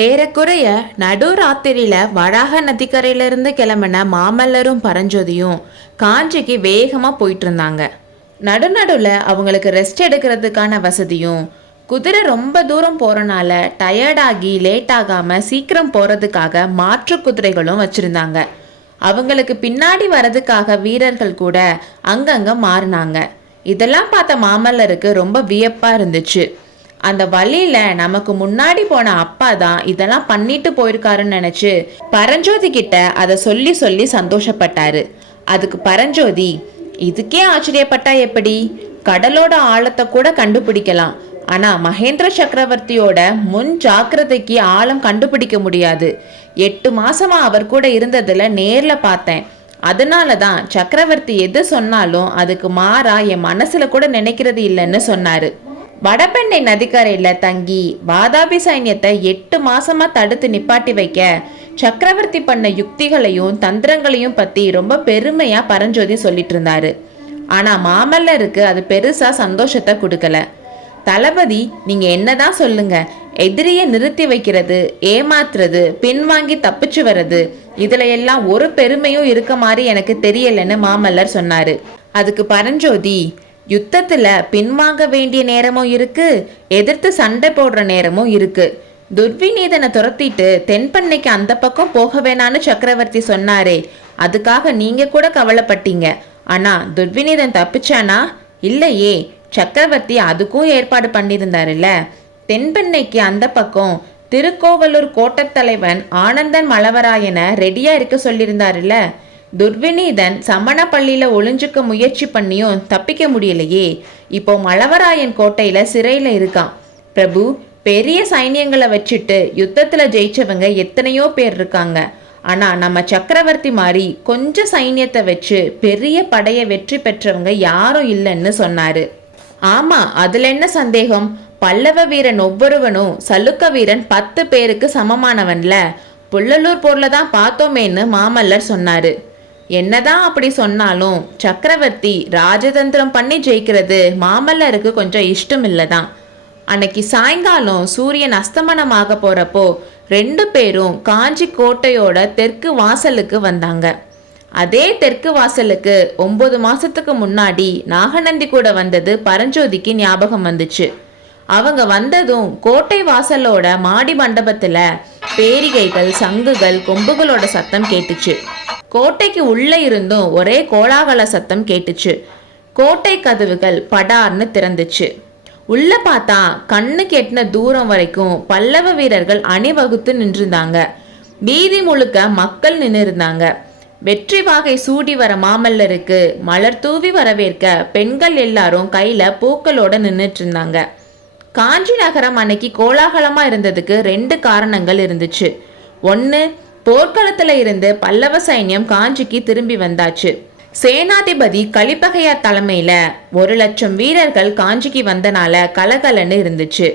ஏறக்குறைய நடுராத்திரியில வராக நதிக்கரையிலிருந்து கிளம்பின மாமல்லரும் பரஞ்சோதியும் காஞ்சிக்கு வேகமா போயிட்டு இருந்தாங்க. நடுநடுல அவங்களுக்கு ரெஸ்ட் எடுக்கிறதுக்கான வசதியும், குதிரை ரொம்ப தூரம் போறனால டயர்டாகி லேட் ஆகாம சீக்கிரம் போறதுக்காக மாற்று குதிரைகளும் வச்சிருந்தாங்க. அவங்களுக்கு பின்னாடி வரதுக்காக வீரர்கள் கூட அங்கங்க மாறினாங்க. இதெல்லாம் பார்த்த மாமல்லருக்கு ரொம்ப வியப்பா இருந்துச்சு. அந்த வழியில நமக்கு முன்னாடி போன அப்பா தான் இதெல்லாம் பண்ணிட்டு போயிருக்காருன்னு நினைச்சு பரஞ்சோதி கிட்ட அதை சொல்லி சொல்லி சந்தோஷப்பட்டாரு. அதுக்கு பரஞ்சோதி, இதுக்கே ஆச்சரியப்பட்டா எப்படி? கடலோட ஆழத்தை கூட கண்டுபிடிக்கலாம், ஆனா மகேந்திர சக்கரவர்த்தியோட முன் ஜாக்கிரதைக்கு ஆழம் கண்டுபிடிக்க முடியாது. 8 மாசமா அவர் கூட இருந்ததுல நேர்ல பார்த்தேன். அதனாலதான் சக்கரவர்த்தி எது சொன்னாலும் அதுக்கு மாறா என் மனசுல கூட நினைக்கிறது இல்லைன்னு சொன்னாரு. வடபெண்ணை நதிக்கரையில தங்கி வாதாபி சைன்யத்தை 8 மாசமா தடுத்து நிப்பாட்டி வைக்க சக்கரவர்த்தி பண்ண யுக்திகளையும் தந்திரங்களையும் பத்தி ரொம்ப பெருமையா பரஞ்சோதி சொல்லிட்டு இருந்தாரு. ஆனா மாமல்லருக்கு அது பெருசா சந்தோஷத்தை கொடுக்கல. தளபதி, நீங்க என்னதான் சொல்லுங்க, எதிரிய நிறுத்தி வைக்கிறது, ஏமாத்துறது, பின்வாங்கி தப்பிச்சு வர்றது, இதுல எல்லாம் ஒரு பெருமையும் இருக்க மாதிரி எனக்கு தெரியலன்னு மாமல்லர் சொன்னாரு. அதுக்கு பரஞ்சோதி, யுத்தத்துல பின்வாங்க வேண்டிய நேரமும் இருக்கு, எதிர்த்து சண்டை போடுற நேரமும் இருக்கு. துர்விநீதனை துரத்திட்டு தென்பண்ணைக்கு அந்த பக்கம் போக வேணான்னு சக்கரவர்த்தி சொன்னாரே, அதுக்காக நீங்க கூட கவலைப்பட்டீங்க. ஆனா துர்விநீதன் தப்பிச்சானா? இல்லையே, சக்கரவர்த்தி அதுக்கும் ஏற்பாடு பண்ணியிருந்தாருல்ல. தென்பெண்ணைக்கு அந்த பக்கம் திருக்கோவலூர் கோட்டத்தலைவன் ஆனந்தன் மலவராயனை ரெடியா இருக்க சொல்லியிருந்தாருல்ல. துர்விநீதன் சமண பள்ளியில ஒளிஞ்சுக்க முயற்சி பண்ணியும் தப்பிக்க முடியலையே. இப்போ மலவராயன் கோட்டையில சிறையில இருக்கான். பிரபு, பெரிய சைன்யங்களை வச்சுட்டு யுத்தத்துல ஜெயிச்சவங்க எத்தனையோ பேர் இருக்காங்க. ஆனா நம்ம சக்கரவர்த்தி மாதிரி கொஞ்சம் சைன்யத்தை வச்சு பெரிய படைய வெற்றி பெற்றவங்க யாரும் இல்லைன்னு சொன்னாரு. ஆமா, அதுல என்ன சந்தேகம்? பல்லவ வீரன் ஒவ்வொருவனும் சலுக்க வீரன் 10 பேருக்கு சமமானவன்ல. புள்ளலூர் போர்ல தான் பார்த்தோமேன்னு மாமல்லர் சொன்னாரு. என்னதான் அப்படி சொன்னாலும் சக்கரவர்த்தி ராஜதந்திரம் பண்ணி ஜெயிக்கிறது மாமல்லருக்கு கொஞ்சம் இஷ்டம் இல்லதான். அன்னைக்கு சாயங்காலம் சூரியன் அஸ்தமனமாக போறப்போ 2 பேரும் காஞ்சி கோட்டையோட தெற்கு வாசலுக்கு வந்தாங்க. அதே தெற்கு வாசலுக்கு 9 மாசத்துக்கு முன்னாடி நாகநந்தி கூட வந்தது பரஞ்சோதிக்கு ஞாபகம் வந்துச்சு. அவங்க வந்ததும் கோட்டை வாசலோட மாடி மண்டபத்துல பேரிகைகள், சங்குகள், கொம்புகளோட சத்தம் கேட்டுச்சு. கோட்டைக்கு உள்ள இருந்தும் ஒரே கோலாகல சத்தம் கேட்டுச்சு. கோட்டை கதவுகள் படார்னு திறந்துச்சு. உள்ள பார்த்தா கண்ணு கெட்டின தூரம் வரைக்கும் பல்லவ வீரர்கள் அணிவகுத்து நின்றிருந்தாங்க. வீதி முழுக்க மக்கள் நின்று இருந்தாங்க. வெற்றி வாகை சூடி வர மாமல்லருக்கு மலர் தூவி வரவேற்க பெண்கள் எல்லாரும் கையில பூக்களோட நின்றுட்டு இருந்தாங்க. காஞ்சி நகரம் அன்னைக்கு கோலாகலமா இருந்ததுக்கு 2 காரணங்கள் இருந்துச்சு. ஒன்று, போர்க்களத்துல இருந்து பல்லவ சைன்யம் காஞ்சிக்கு திரும்பி வந்தாச்சு. சேனாதிபதி கலிப்பகையார் தலைமையில 1,00,000 வீரர்கள் காஞ்சிக்கு வந்தனால கலகலன்னு இருந்துச்சு.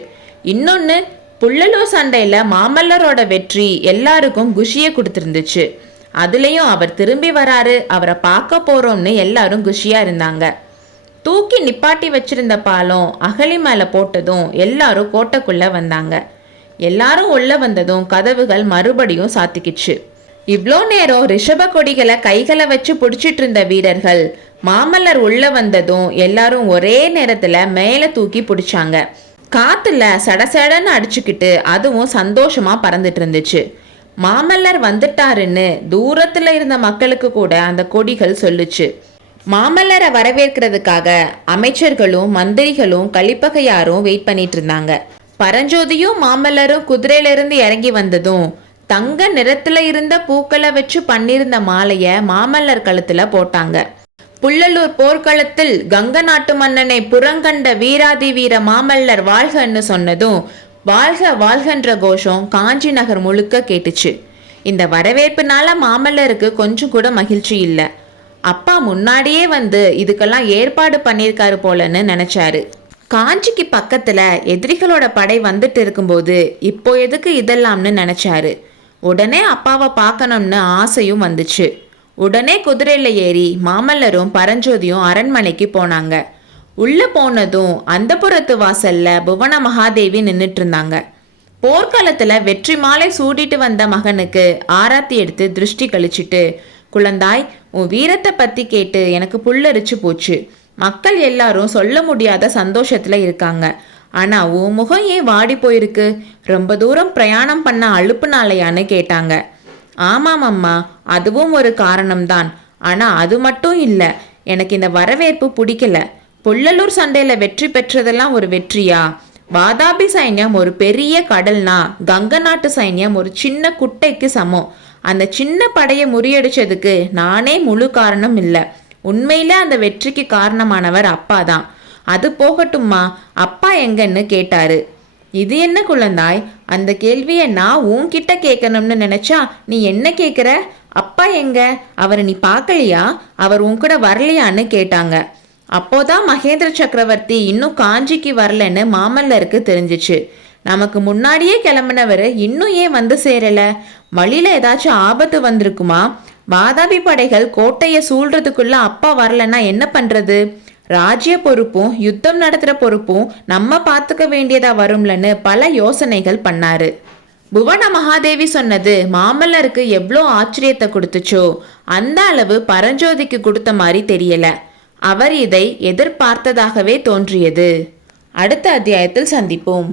இன்னொன்னு, புள்ளலூர் சண்டையில மாமல்லரோட வெற்றி எல்லாருக்கும் குஷியை கொடுத்துருந்துச்சு. அதுலயும் அவர் திரும்பி வராரு, அவரை பார்க்க போறோம்னு எல்லாரும் குஷியா இருந்தாங்க. தூக்கி நிப்பாட்டி வச்சிருந்த பாலம் அகழி மேல போட்டதும் எல்லாரும் கோட்டைக்குள்ள வந்தாங்க. எல்லாரும் உள்ள வந்ததும் கதவுகள் மறுபடியும் சாத்திக்கிச்சு. இவ்வளோ நேரம் ரிஷப கொடிகளை கைகளை வச்சு பிடிச்சிட்டு இருந்த வீரர்கள் மாமல்லர் உள்ள வந்ததும் எல்லாரும் ஒரே நேரத்துல மேல தூக்கி பிடிச்சாங்க. காத்துல சடசடன்னு அடிச்சுக்கிட்டு அதுவும் சந்தோஷமா பறந்துட்டு இருந்துச்சு. மாமல்லர் வந்துட்டாருன்னு தூரத்துல இருந்த மக்களுக்கு கூட அந்த கொடிகள் சொல்லுச்சு. மாமல்லரை வரவேற்கிறதுக்காக அமைச்சர்களும் மந்திரிகளும் கலிப்பகையாரும் வெயிட் பண்ணிட்டு இருந்தாங்க. பரஞ்சோதியும் மாமல்லரும் குதிரையில இருந்து இறங்கி வந்ததும் தங்க நிறத்துல இருந்த பூக்களை வச்சு பண்ணிருந்த மாலைய மாமல்லர் கழுத்துல போட்டாங்க. புள்ளலூர் போர்க்களத்தில் கங்க நாட்டு மன்னனை புறங்கண்ட வீராதி வீர மாமல்லர் வாழ்கன்னு சொன்னதும் வாழ்க வாழ்கன்ற கோஷம் காஞ்சி நகர் முழுக்க கேட்டுச்சு. இந்த வரவேற்புனால மாமல்லருக்கு கொஞ்சம் கூட மகிழ்ச்சி இல்லை. அப்பா முன்னாடியே வந்து இதுக்கெல்லாம் ஏற்பாடு பண்ணியிருக்காரு போலன்னு நினைச்சாரு. காஞ்சிக்கு பக்கத்துல எதிரிகளோட படை வந்துட்டு இருக்கும்போது இப்போ எதுக்கு இதெல்லாம்னு நினைச்சாரு. உடனே அப்பாவை பார்க்கணும்னு ஆசையும் வந்துச்சு. உடனே குதிரையில ஏறி மாமல்லரும் பரஞ்சோதியும் அரண்மனைக்கு போனாங்க. உள்ள போனதும் அந்த புறத்து வாசல்ல புவன மகாதேவி நின்றுட்டு இருந்தாங்க. போர்க்காலத்துல வெற்றி மாலை சூடிட்டு வந்த மகனுக்கு ஆராத்தி எடுத்து திருஷ்டி கழிச்சிட்டு, குழந்தாய், உன் வீரத்தை பத்தி கேட்டு எனக்கு புல்லரிச்சு போச்சு. மக்கள் எல்லாரும் சொல்ல முடியாத சந்தோஷத்துல இருக்காங்க. ஆனா உன் முகம் ஏன் வாடி போயிருக்கு? ரொம்ப தூரம் பிரயாணம் பண்ண அலுப்புனாலையான்னு கேட்டாங்க. ஆமாம் அம்மா, அதுவும் ஒரு காரணம்தான். ஆனா அது மட்டும் இல்லை, எனக்கு இந்த வரவேற்பு பிடிக்கல. புள்ளலூர் சண்டையில வெற்றி பெற்றதெல்லாம் ஒரு வெற்றியா? வாதாபி சைன்யம் ஒரு பெரிய கடல்னா கங்க நாட்டு சைன்யம் ஒரு சின்ன குட்டைக்கு சமம். அந்த சின்ன படையை முறியடிச்சதுக்கு நானே முழு காரணம் இல்லை. உண்மையில அந்த வெற்றிக்கு காரணமானவர் அப்பா தான். அது போகட்டும்மா, அப்பா எங்கன்னு கேட்டாரு. இது என்ன குழந்தாய், அந்த கேள்வியை நான் உன்கிட்ட கேட்கணும்னு நினைச்சா நீ என்ன கேட்குற? அப்பா எங்க? அவரை நீ பார்க்கலையா? அவர் உன் கூட வரலையான்னு கேட்டாங்க. அப்போதான் மகேந்திர சக்கரவர்த்தி இன்னும் காஞ்சிக்கு வரலன்னு மாமல்லருக்கு தெரிஞ்சிச்சு. நமக்கு முன்னாடியே கிளம்பினவர் இன்னும் ஏன் வந்து சேரல? வழியில ஏதாச்சும் ஆபத்து வந்திருக்குமா? வாதாபி படைகள் கோட்டையை சூழ்றதுக்குள்ள அப்பா வரலன்னா என்ன பண்றது? ராஜ்ய பொறுப்பும் யுத்தம் நடத்துற பொறுப்பும் நம்ம பார்த்துக்க வேண்டியதா வரும்லன்னு பல யோசனைகள் பண்ணாரு. புவன மகாதேவி சொன்னது மாமல்லருக்கு எவ்வளோ ஆச்சரியத்தை கொடுத்துச்சோ அந்த அளவு பரஞ்சோதிக்கு கொடுத்த மாதிரி தெரியல. அவர் இதை எதிர்பார்த்ததாகவே தோன்றியது. அடுத்த அத்தியாயத்தில் சந்திப்போம்.